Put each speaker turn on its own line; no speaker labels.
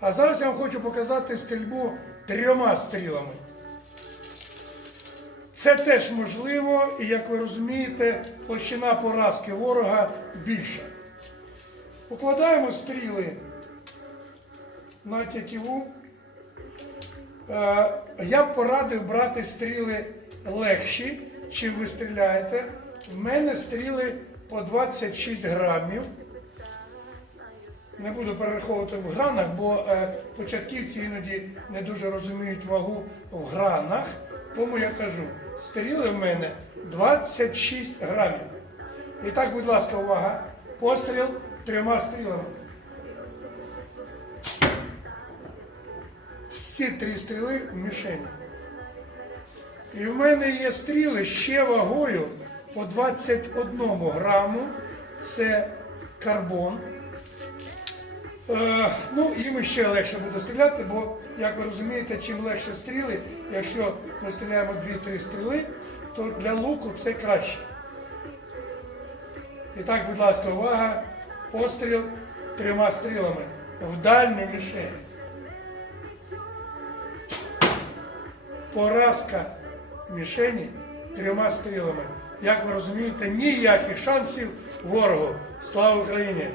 А зараз я вам хочу показати стрільбу трьома стрілами. Це теж можливо, і як ви розумієте, площина поразки ворога більша. Покладаємо стріли на тятіву. Е, Я б порадив брати стріли легші, чим ви стріляєте. В мене стріли по 26 грамів. Не буду перераховувати в гранах, бо е, початківці іноді не дуже розуміють вагу в гранах. Тому я кажу, стріли в мене 26 грамів. І так, будь ласка, увага. Постріл трьома стрілами. Всі три стріли в мішені. І в мене є стріли ще вагою по 21 граму. Це карбон. Е, ну, їм ще легше буде стріляти, бо, як ви розумієте, чим легше стріли, якщо ми стріляємо 2-3 стріли, то для луку це краще. І так, будь ласка, увага, постріл трьома стрілами в дальню мішень. Поразка мішені трьома стрілами. Як ви розумієте, ніяких шансів ворогу. Слава Україні!